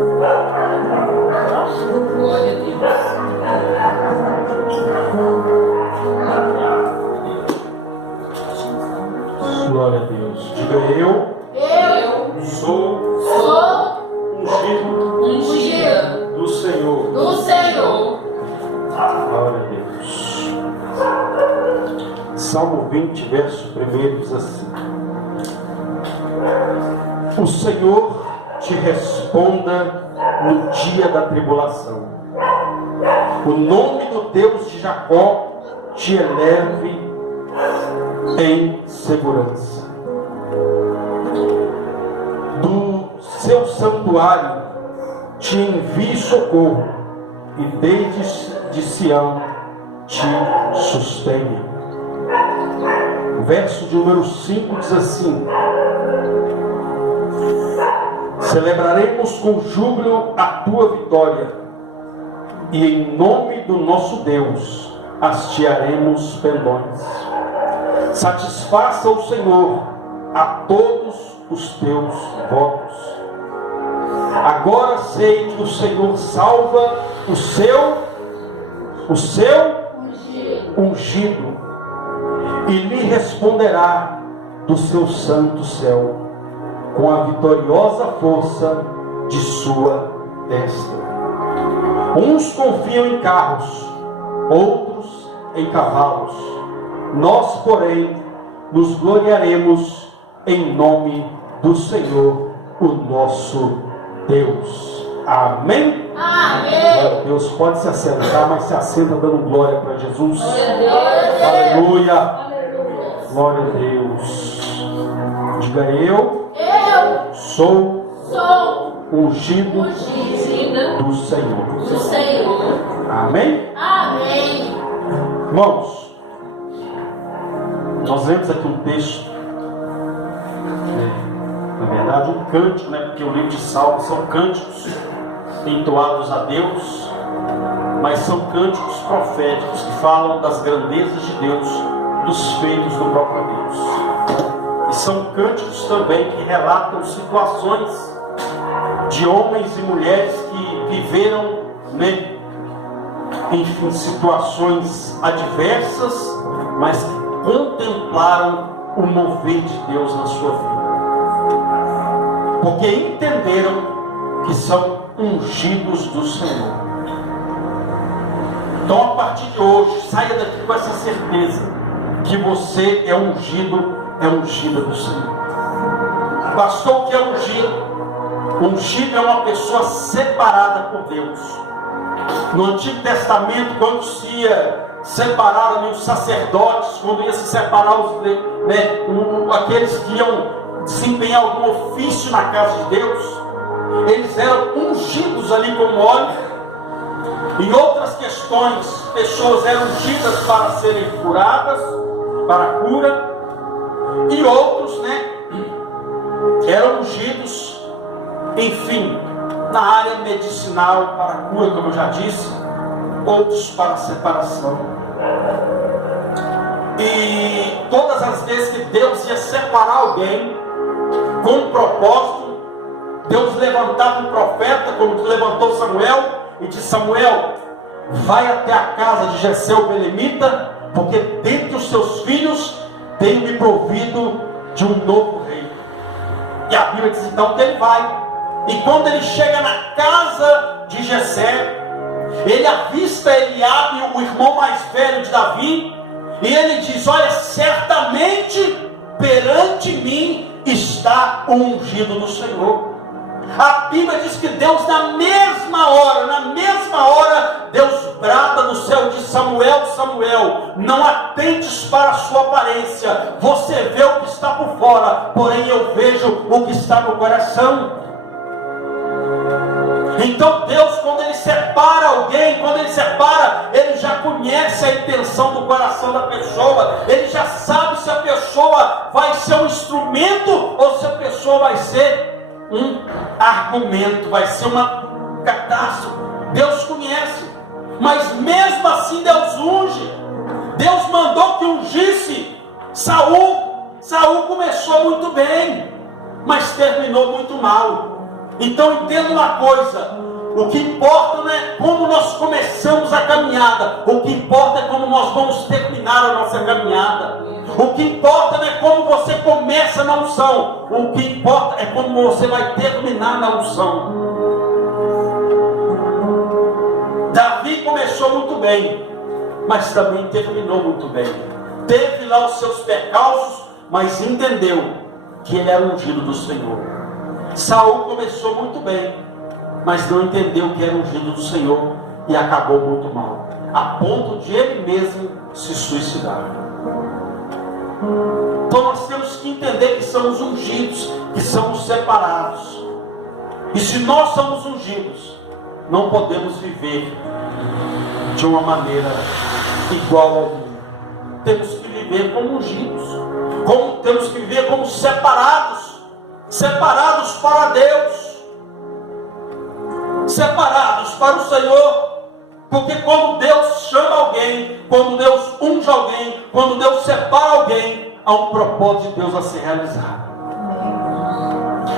Glória a Deus. Glória a Deus. Diga eu sou ungido do Senhor. Glória a Deus. Salmo 20, verso 1 diz assim: o Senhor te responda no dia da tribulação. O nome do Deus de Jacó te eleve em segurança. Do seu santuário te envie socorro, e desde de Sião te sustenha. O verso de número 5 diz assim: celebraremos com júbilo a tua vitória, e em nome do nosso Deus hastearemos pendões. Satisfaça o Senhor a todos os teus votos. Agora sei que o Senhor salva o seu ungido, e lhe responderá do seu santo céu, com a vitoriosa força de sua destra. Uns confiam em carros, outros em cavalos. Nós, porém, nos gloriaremos em nome do Senhor, o nosso Deus. Amém? Amém. Deus pode se assentar, mas se assenta dando glória para Jesus. Glória Aleluia. Glória a Deus. Diga eu sou ungido do Senhor. Amém? Irmãos, nós vemos aqui um texto, na verdade um cântico, porque o livro de Salmos são cânticos entoados a Deus, mas são cânticos proféticos que falam das grandezas de Deus, dos feitos do próprio Deus. E são cânticos também que relatam situações de homens e mulheres que viveram, enfim, situações adversas, mas que contemplaram o mover de Deus na sua vida, porque entenderam que são ungidos do Senhor. Então, a partir de hoje, saia daqui com essa certeza que você é ungido, é ungida do Senhor. Pastor, o que é ungido? Ungido é uma pessoa separada por Deus. No Antigo Testamento, quando se ia separar ali os sacerdotes, quando ia se separar aqueles que iam desempenhar algum ofício na casa de Deus, eles eram ungidos ali com óleo. Em outras questões, pessoas eram ungidas para serem curadas, para a cura, e outros, eram ungidos, enfim, na área medicinal, para a cura, como eu já disse, outros para a separação. E todas as vezes que Deus ia separar alguém com um propósito, Deus levantava um profeta, como levantou Samuel, e disse: Samuel, vai até a casa de Jessé o belemita, porque dentre os seus filhos tenho me provido de um novo rei. E a Bíblia diz então que ele vai. E quando ele chega na casa de Jessé, ele avista Eliabe, o irmão mais velho de Davi, e ele diz: olha, certamente perante mim está o ungido do Senhor. A Bíblia diz que Deus, na mesma hora, Deus brada no céu de Samuel, Samuel, não atentes para a sua aparência, você vê o que está por fora, porém eu vejo o que está no coração. Então Deus, quando Ele separa alguém, Ele já conhece a intenção do coração da pessoa, Ele já sabe se a pessoa vai ser um instrumento ou se a pessoa vai ser um argumento, vai ser uma catástrofe. Deus conhece, mas mesmo assim Deus unge. Deus mandou que ungisse Saul. Saul começou muito bem, mas terminou muito mal. Então entenda uma coisa: o que importa não é como nós começamos a caminhada, o que importa é como nós vamos terminar a nossa caminhada. O que importa não é como você começa na unção, o que importa é como você vai terminar na unção. Davi começou muito bem, mas também terminou muito bem. Teve lá os seus percalços, mas entendeu que ele era ungido do Senhor. Saul começou muito bem, mas não entendeu que era ungido do Senhor e acabou muito mal, a ponto de ele mesmo se suicidar. Então nós temos que entender que somos ungidos, que somos separados. E se nós somos ungidos, não podemos viver de uma maneira igual ao mundo. Temos que viver como ungidos, temos que viver como separados, separados para Deus, separados para o Senhor. Porque quando Deus chama alguém, quando Deus unge alguém, quando Deus separa alguém, há um propósito de Deus a ser realizado.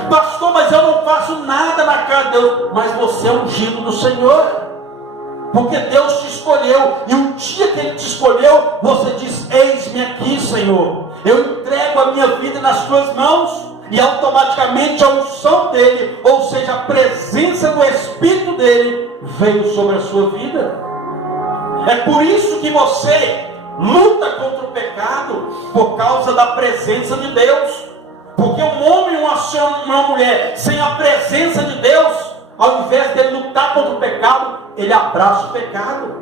Pastor, mas eu não faço nada na casa de Deus. Mas você é ungido do Senhor, porque Deus te escolheu, e o dia que Ele te escolheu, você diz: eis-me aqui, Senhor, eu entrego a minha vida nas tuas mãos. E automaticamente a unção dele, ou seja, a presença do Espírito dele, veio sobre a sua vida. É por isso que você luta contra o pecado, por causa da presença de Deus. Porque um homem ou uma mulher sem a presença de Deus, ao invés dele lutar contra o pecado, ele abraça o pecado.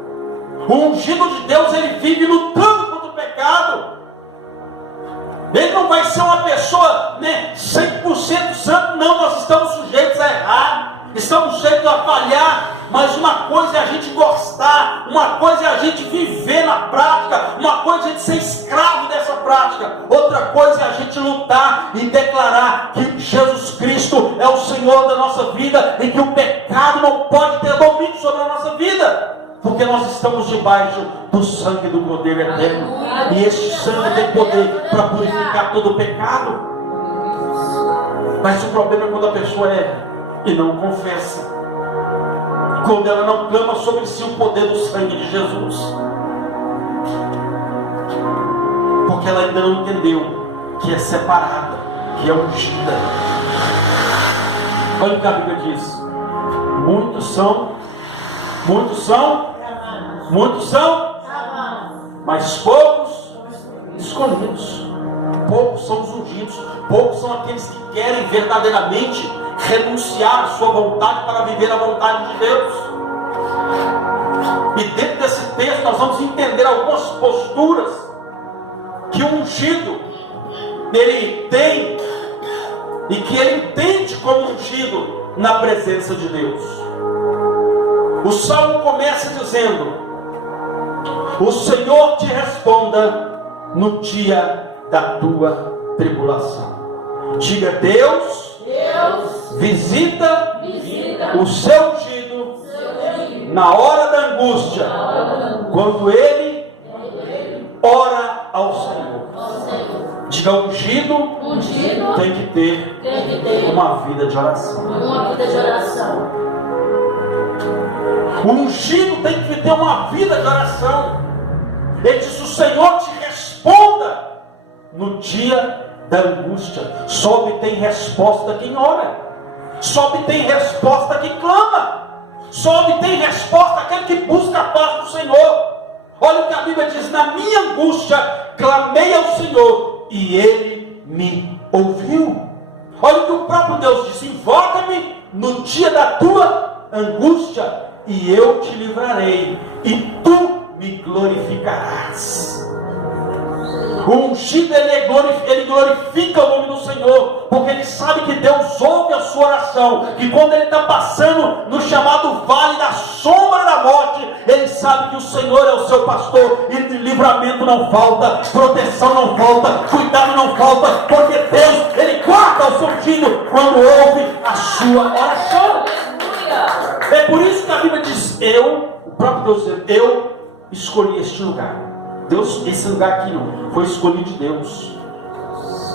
O ungido de Deus, ele vive lutando contra o pecado. Ele não vai ser uma pessoa 100% santo, não. Nós estamos sujeitos a errar, estamos sujeitos a falhar, mas uma coisa é a gente gostar, uma coisa é a gente viver na prática, uma coisa é a gente ser escravo dessa prática, outra coisa é a gente lutar e declarar que Jesus Cristo é o Senhor da nossa vida e que o pecado não pode ter domínio sobre a nossa vida. Porque nós estamos debaixo do sangue do Cordeiro Eterno. E este sangue tem poder para purificar todo o pecado. Mas o problema é quando a pessoa erra e não confessa. Quando ela não clama sobre si o poder do sangue de Jesus. Porque ela ainda não entendeu que é separada, que é ungida. Olha o que a Bíblia diz: muitos são, mas poucos escolhidos. Poucos são os ungidos. Poucos são aqueles que querem verdadeiramente renunciar à sua vontade para viver a vontade de Deus. E dentro desse texto nós vamos entender algumas posturas que o ungido ele tem e que ele entende como ungido na presença de Deus. O salmo começa dizendo: o Senhor te responda no dia da tua tribulação. Diga: Deus visita o seu ungido na hora da angústia, quando ele ora ao Senhor. Diga: ungido tem que ter uma vida de oração. O ungido tem que ter uma vida de oração. Ele diz: o Senhor te responda no dia da angústia. Só obtém resposta quem ora. Só obtém resposta quem clama. Só obtém resposta aquele que busca a paz do Senhor. Olha o que a Bíblia diz: na minha angústia clamei ao Senhor e Ele me ouviu. Olha o que o próprio Deus disse: invoca-me no dia da tua angústia e eu te livrarei, e tu me glorificarás. O ungido ele glorifica o nome do Senhor, porque ele sabe que Deus ouve a sua oração, que quando ele está passando no chamado vale da sombra da morte, ele sabe que o Senhor é o seu pastor, e livramento não falta, proteção não falta, cuidado não falta, porque Deus, ele guarda o seu ungido quando ouve a sua oração. É por isso que a Bíblia diz: o próprio Deus diz, eu escolhi este lugar. Deus, esse lugar aqui não foi escolhido de Deus.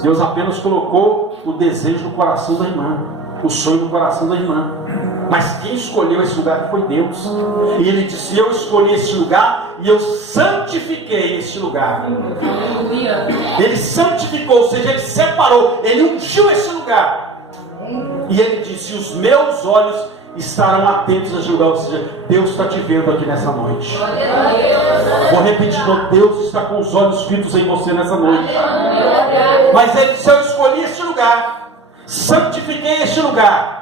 Deus apenas colocou o desejo no coração da irmã. o sonho no coração da irmã. Mas quem escolheu esse lugar foi Deus. E ele disse: eu escolhi esse lugar e eu santifiquei esse lugar. Ele santificou, ou seja, ele separou, ele ungiu esse lugar. E ele disse: os meus olhos estarão atentos a esse lugar. Ou seja, Deus está te vendo aqui nessa noite. Vou repetir: Deus está com os olhos fitos em você nessa noite. Mas ele disse: eu escolhi este lugar, santifiquei este lugar,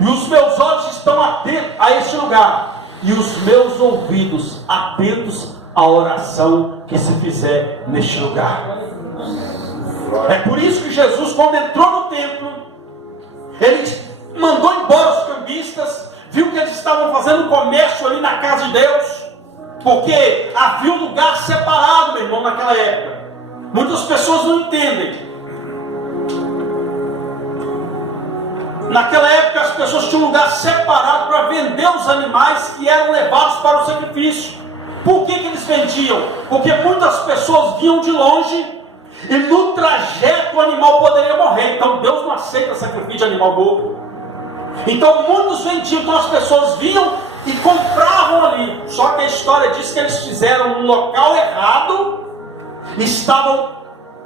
e os meus olhos estão atentos a este lugar, e os meus ouvidos atentos à oração que se fizer neste lugar. É por isso que Jesus, quando entrou no templo, ele mandou embora os cambistas, viu que eles estavam fazendo comércio ali na casa de Deus, porque havia um lugar separado, meu irmão, naquela época. Muitas pessoas não entendem. Naquela época as pessoas tinham um lugar separado para vender os animais que eram levados para o sacrifício. Por que eles vendiam? Porque muitas pessoas vinham de longe e no trajeto o animal poderia morrer. Então Deus não aceita sacrifício de animal morto. Então muitos vendiam, então as pessoas vinham e compravam ali. Só que a história diz que eles fizeram no local errado, estavam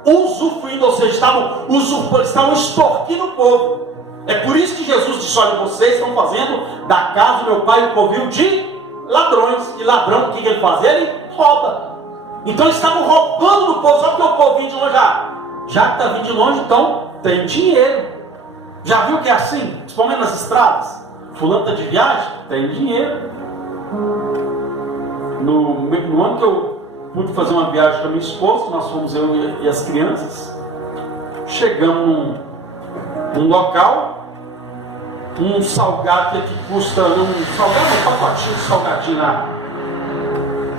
usufruindo, ou seja, estavam usurpando, estavam extorquindo o povo. É por isso que Jesus disse: olha, vocês estão fazendo da casa do meu pai um covil de ladrões. E ladrão, o que ele faz? Ele rouba. Então eles estavam roubando do povo. Só porque o povo vinha de longe, já que está vindo de longe, então tem dinheiro. Já viu que é assim? Principalmente nas estradas. Fulano está de viagem, tem dinheiro. No ano que eu pude fazer uma viagem com a minha esposa, nós fomos eu e as crianças, chegamos num local, um salgado que aqui custa, um pacotinho de salgadinho lá,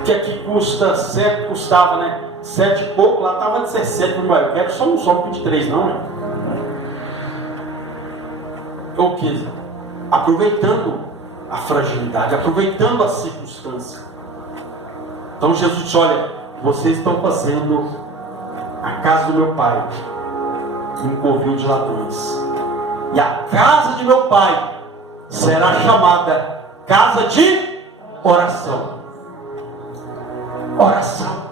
que aqui custa 7, custava, né? 7 e pouco, lá estava 17, eu quero só um 23, não, né? Ou que, aproveitando a fragilidade, aproveitando a circunstância. Então Jesus disse: olha, vocês estão fazendo a casa do meu pai um covil de ladrões. E a casa de meu pai será chamada casa de oração. Oração.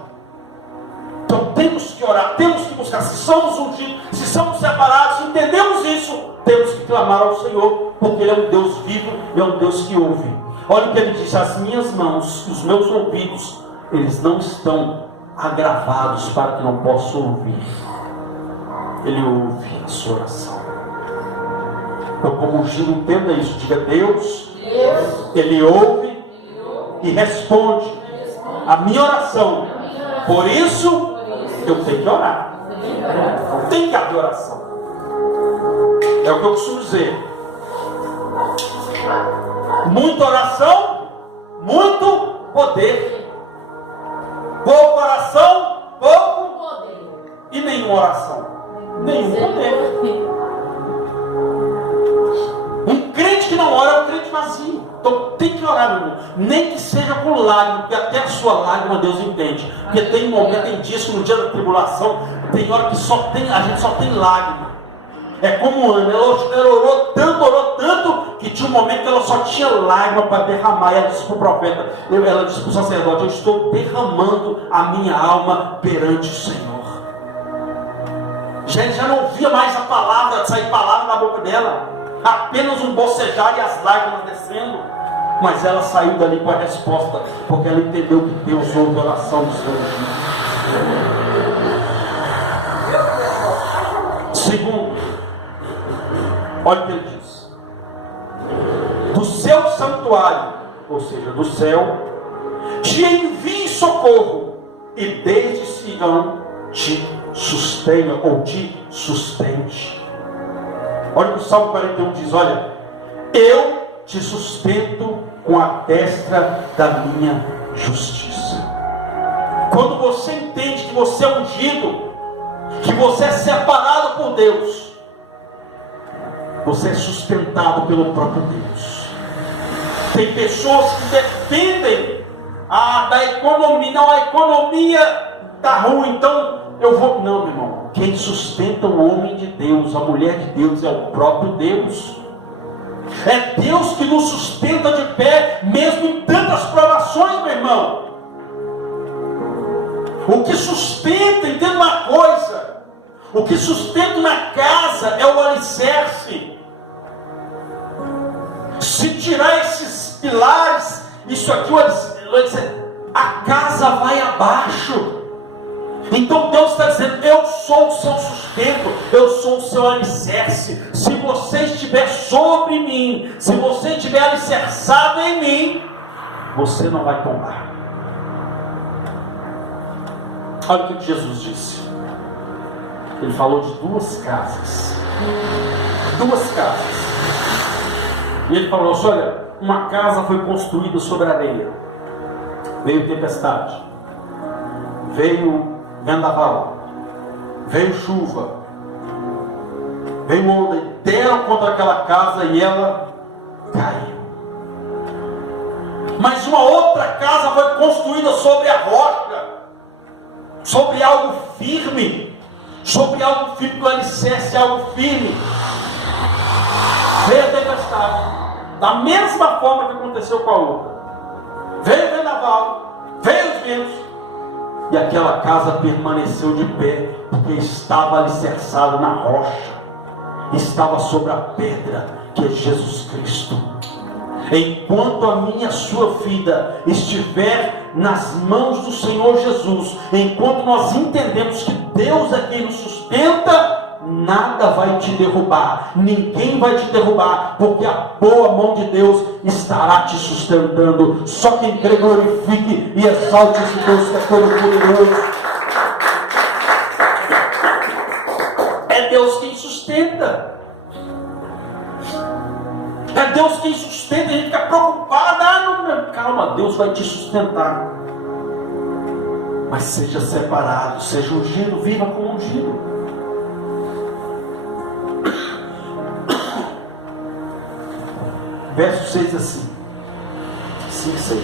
Então temos que orar, temos que buscar. Se somos ungidos, se somos separados, se entendemos isso, temos que clamar ao Senhor, porque Ele é um Deus vivo e é um Deus que ouve. Olha o que Ele diz: as minhas mãos, os meus ouvidos, eles não estão agravados para que não possam ouvir. Ele ouve a sua oração. Então, como ungido, entenda isso. Diga: Deus, Ele ouve e responde a minha oração. Por isso, eu tenho que orar. Tem que haver oração. É o que eu costumo dizer. Muita oração, muito poder. Pouca oração, pouco poder. E nenhuma oração, nenhum poder. Um crente que não ora é um crente vazio. Então tem que orar, meu irmão. Nem que seja com lágrima, porque até a sua lágrima Deus entende. Porque tem momento, tem dias que no dia da tribulação, tem hora que a gente só tem lágrima. É como Ana, ela orou tanto, que tinha um momento que ela só tinha lágrima para derramar. E ela disse para o profeta, ela disse para o sacerdote: eu estou derramando a minha alma perante o Senhor. Já não via mais a palavra, sair palavra da boca dela, apenas um bocejar e as lágrimas descendo. Mas ela saiu dali com a resposta, porque ela entendeu que Deus ouve a oração do seu filho. Segundo, olha o que ele diz: do seu santuário, ou seja, do céu, te envie socorro, e desde Sião te sustenha, ou te sustente. Olha o que o Salmo 41 diz: olha, eu te sustento com a destra da minha justiça. Quando você entende que você é ungido, que você é separado por Deus, você é sustentado pelo próprio Deus. Tem pessoas que dependem da economia. Não, a economia está ruim, então eu vou. Não, meu irmão. Quem sustenta o homem de Deus, a mulher de Deus, é o próprio Deus. É Deus que nos sustenta de pé, mesmo em tantas provações, meu irmão. O que sustenta, entenda uma coisa, o que sustenta uma casa é o alicerce. Se tirar esses pilares, isso aqui, a casa vai abaixo. Então Deus está dizendo: eu sou o seu sustento, eu sou o seu alicerce. Se você estiver sobre mim, se você estiver alicerçado em mim, você não vai tombar. Olha o que Jesus disse. Ele falou de duas casas. Duas casas. E ele falou assim: olha, uma casa foi construída sobre a areia. Veio tempestade, veio vendaval, veio chuva, veio onda, e deram contra aquela casa e ela caiu. Mas uma outra casa foi construída sobre a rocha, sobre algo firme, sobre algo firme, do alicerce, algo firme. Veio a tempestade, da mesma forma que aconteceu com a outra. Veio o vendaval, veio os ventos, e aquela casa permaneceu de pé, porque estava alicerçada na rocha, estava sobre a pedra, que é Jesus Cristo. Enquanto a minha e a sua vida estiver nas mãos do Senhor Jesus, enquanto nós entendemos que Deus é quem nos sustenta, nada vai te derrubar, ninguém vai te derrubar, porque a boa mão de Deus estará te sustentando. Só quem crê glorifique e exalte esse Deus que é todo poderoso. É Deus quem sustenta. É Deus quem sustenta. A gente fica preocupado: não, calma, Deus vai te sustentar. Mas seja separado, seja ungido, viva como ungido. Verso 6 assim, 5, 6.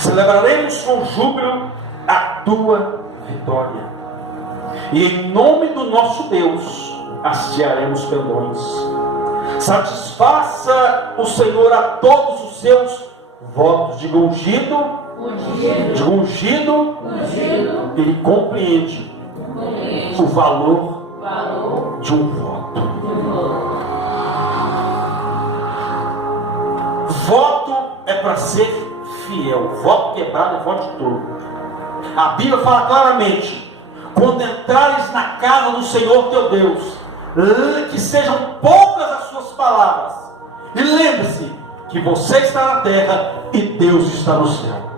Celebraremos com júbilo a tua vitória, e em nome do nosso Deus hastearemos pendões. Satisfaça o Senhor a todos os seus votos. Diga ungido, diga ungido. Ele compreende o valor de um voto. Voto é para ser fiel. Voto quebrado é voto de tolo. A Bíblia fala claramente: quando entrares na casa do Senhor teu Deus, que sejam poucas as suas palavras, e lembre-se que você está na terra e Deus está no céu.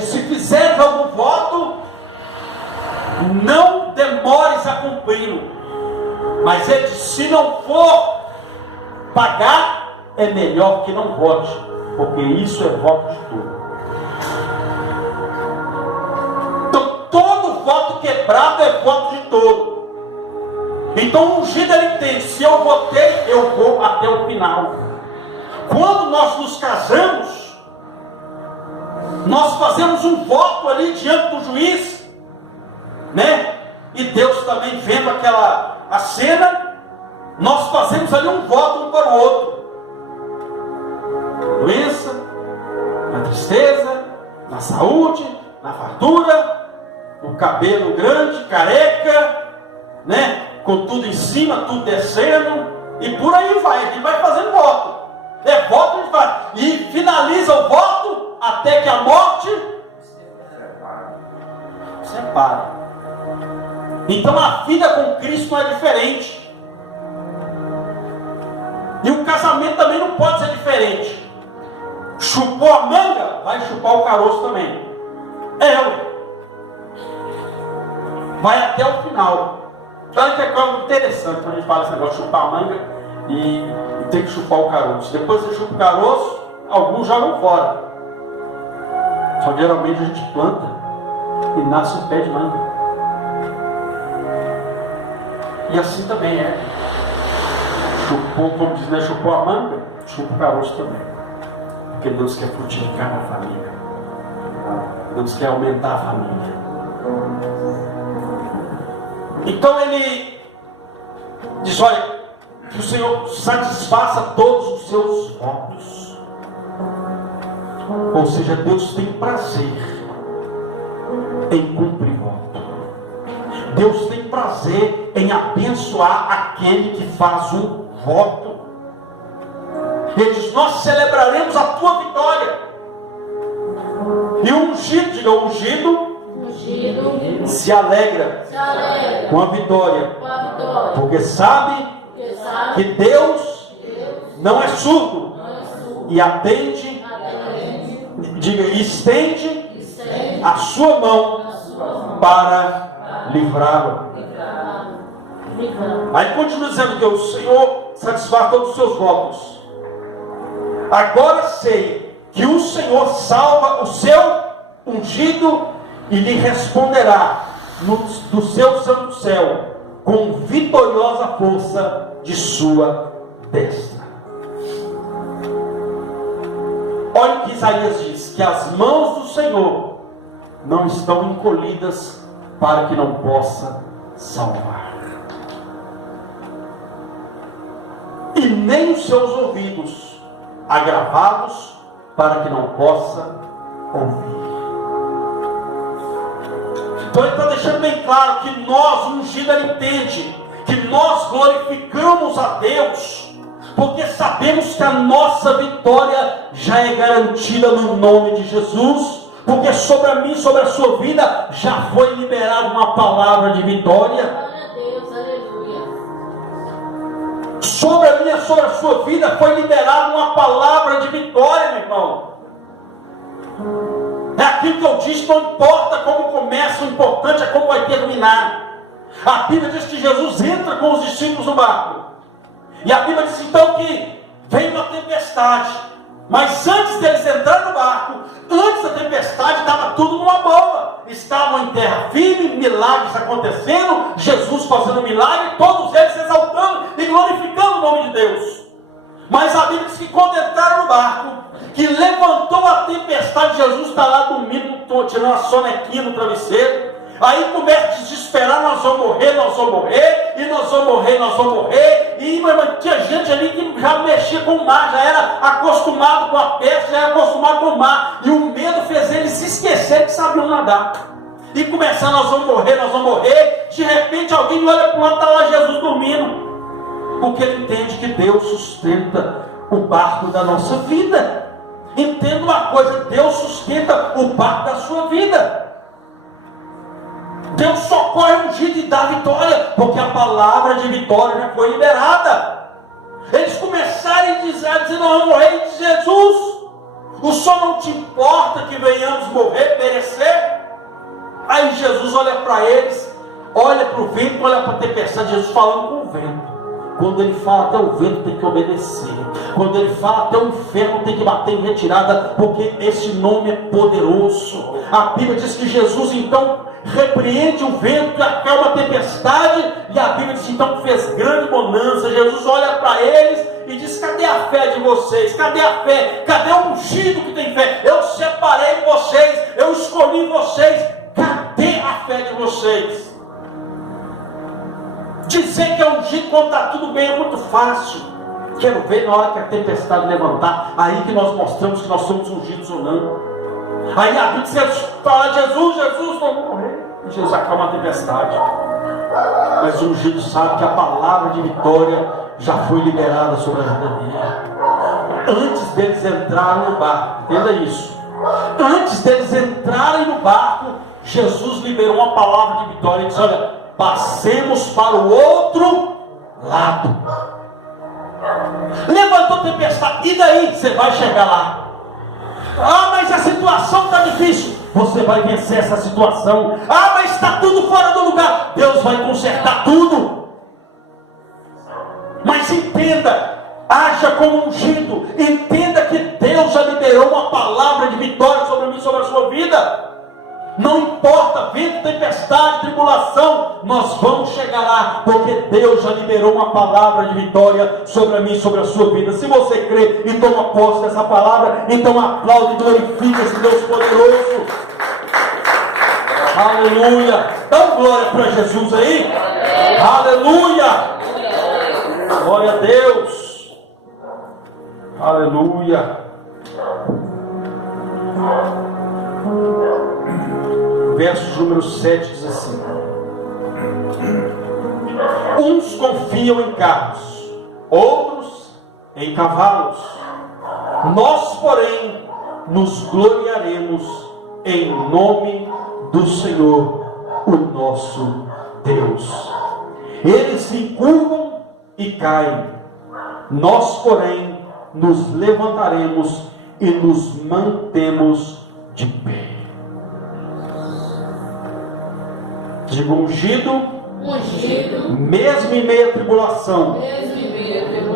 Se fizeres algum voto, não demores a cumpri-lo. Mas ele diz: se não for pagar, é melhor que não vote, porque isso é voto de tudo. Então todo voto quebrado é voto de todo. Então o ungido, ele entende: se eu votei, eu vou até o final. Quando nós nos casamos, nós fazemos um voto ali diante do juiz, né? E Deus também vendo a cena, nós fazemos ali um voto um para o outro. Na doença, na tristeza, na saúde, na fartura, no cabelo grande, careca, né? Com tudo em cima, tudo descendo, e por aí vai. A gente vai fazendo voto. É voto, a gente faz. E finaliza o voto até que a morte separe. Então a vida com Cristo não é diferente. E o casamento também não pode ser diferente. Chupou a manga, vai chupar o caroço também. Vai até o final. Olha que é coisa interessante quando a gente fala esse negócio de chupar a manga e tem que chupar o caroço. Depois você chupa o caroço, alguns jogam fora. Só que geralmente a gente planta e nasce um pé de manga. E assim também é. Chupou, como diz, né? Chupou a manga, chupa o caroço também. Porque Deus quer frutificar na família. Deus quer aumentar a família. Então ele diz: olha, que o Senhor satisfaça todos os seus votos. Ou seja, Deus tem prazer em cumprir voto. Deus tem prazer em abençoar aquele que faz um voto. Ele diz: nós celebraremos a tua vitória. E o ungido, diga, o ungido se alegra com a vitória, porque sabe que Deus não é surdo e atende, diga, estende a sua mão para livrá-lo. Aí continua dizendo que o Senhor satisfaz todos os seus votos. Agora sei que o Senhor salva o seu ungido e lhe responderá do seu santo céu com vitoriosa força de sua destra. Olha o que Isaías diz: que as mãos do Senhor não estão encolhidas para que não possa salvar, e nem os seus ouvidos agravados para que não possa ouvir. Então ele está deixando bem claro que nós, o ungido, ele entende que nós glorificamos a Deus, porque sabemos que a nossa vitória já é garantida no nome de Jesus, porque sobre a mim e sobre a sua vida já foi liberada uma palavra de vitória. Glória a Deus, aleluia. Sobre a minha, sobre a sua vida foi liberada uma palavra de vitória, meu irmão. É aquilo que eu disse: não importa como começa, o importante é como vai terminar. A Bíblia diz que Jesus entra com os discípulos no barco, e a Bíblia diz então que veio uma tempestade, mas antes deles entrarem no barco, antes da tempestade, estava tudo numa boa. Estavam em terra firme, milagres acontecendo, Jesus fazendo milagre, todos eles exaltando e glorificando o nome de Deus. Mas a Bíblia diz que quando entraram no barco, que levantou a tempestade, Jesus está lá dormindo, tirando uma sonequinha no travesseiro. Aí começa a desesperar: nós vamos morrer, nós vamos morrer, e nós vamos morrer, nós vamos morrer. E tinha gente ali que já mexia com o mar, já era acostumado com a pesca, já era acostumado com o mar. E o medo fez eles se esquecerem que sabiam nadar. E começaram: nós vamos morrer, nós vamos morrer. De repente alguém olha para o lado, está lá Jesus dormindo. Porque ele entende que Deus sustenta o barco da nossa vida. Entenda uma coisa: Deus sustenta o barco da sua vida. Deus socorre o ungido e dá vitória, porque a palavra de vitória já foi liberada. Eles começaram a dizer: nós vamos morrer. E diz: Jesus, o Senhor não te importa que venhamos morrer, perecer? Aí Jesus olha para eles, olha para o vento, olha para a tempestade. Jesus falando com o vento. Quando ele fala, até o vento tem que obedecer. Quando ele fala, até o inferno tem que bater em retirada, porque esse nome é poderoso. A Bíblia diz que Jesus então repreende o vento, acalma a tempestade, e a Bíblia diz então que fez grande bonança. Jesus olha para eles e diz: cadê a fé de vocês? Cadê a fé? Cadê o ungido que tem fé? Eu separei vocês, eu escolhi vocês. Cadê a fé de vocês? Dizer que é ungido quando está tudo bem é muito fácil. Quero ver na hora que a tempestade levantar, aí que nós mostramos que nós somos ungidos ou não. Aí a Bíblia fala: Jesus, Jesus, vamos morrer. E Jesus acalma a tempestade. Mas o ungido sabe que a palavra de vitória já foi liberada sobre a vida dele. Antes deles entrarem no barco, entenda isso. Antes deles entrarem no barco, Jesus liberou uma palavra de vitória e disse: olha, passemos para o outro lado. Levantou a tempestade, e daí? Você vai chegar lá. Ah, mas a situação está difícil. Você vai vencer essa situação. Ah, mas está tudo fora do lugar. Deus vai consertar tudo. Mas entenda, haja como ungido. Entenda que Deus já liberou uma palavra de vitória sobre mim, sobre a sua vida. Não importa, vento, tempestade, tribulação, nós vamos chegar lá, porque Deus já liberou uma palavra de vitória sobre a mim, sobre a sua vida. Se você crê e toma posse dessa palavra, então aplaude e glorifique esse Deus poderoso. Aleluia. Dá glória para Jesus aí. Aleluia. Glória a Deus. Aleluia. Verso número 7 diz assim: uns confiam em carros, outros em cavalos. Nós, porém, nos gloriaremos em nome do Senhor, o nosso Deus. Eles se curvam e caem, nós, porém, nos levantaremos e nos mantemos de pé. Digo ungido, mesmo em meio à tribulação,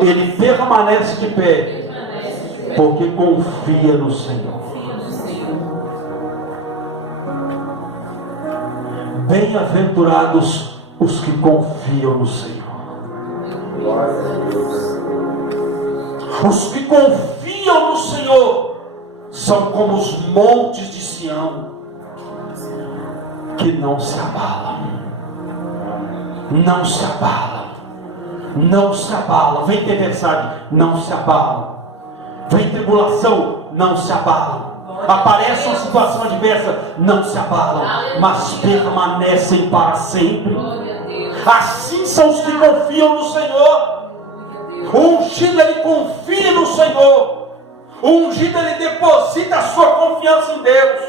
ele permanece de pé, porque confia no Senhor. Bem-aventurados os que confiam no Senhor. Os que confiam no Senhor são como os montes de Sião, que não se abalam. Não se abalam. Não se abalam. Vem tempestade, não se abalam. Vem tribulação, não se abalam. Aparece uma situação adversa, não se abalam, mas permanecem para sempre. Assim são os que confiam no Senhor. O ungido, ele confia no Senhor. O ungido, ele deposita a sua confiança em Deus.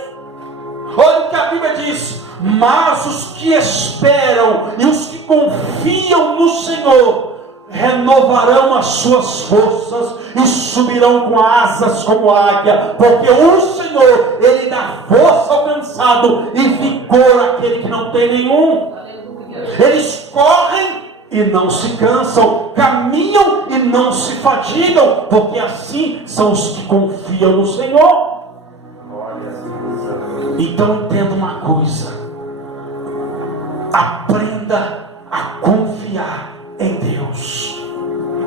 Olha o que a Bíblia diz: mas os que esperam e os que confiam no Senhor renovarão as suas forças e subirão com asas como águia, porque o Senhor, ele dá força ao cansado e vigor àquele que não tem nenhum. Eles correm e não se cansam, caminham e não se fatigam, porque assim são os que confiam no Senhor. Então entenda uma coisa: aprenda a confiar em Deus.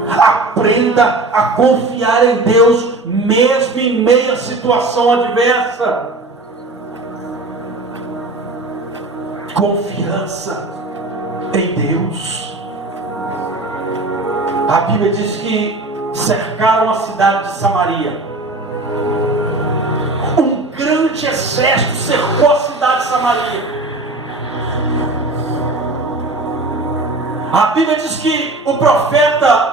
Aprenda a confiar em Deus, mesmo em meio à situação adversa. Confiança em Deus. A Bíblia diz que cercaram a cidade de Samaria. Um grande exército cercou a cidade de Samaria. A Bíblia diz que o profeta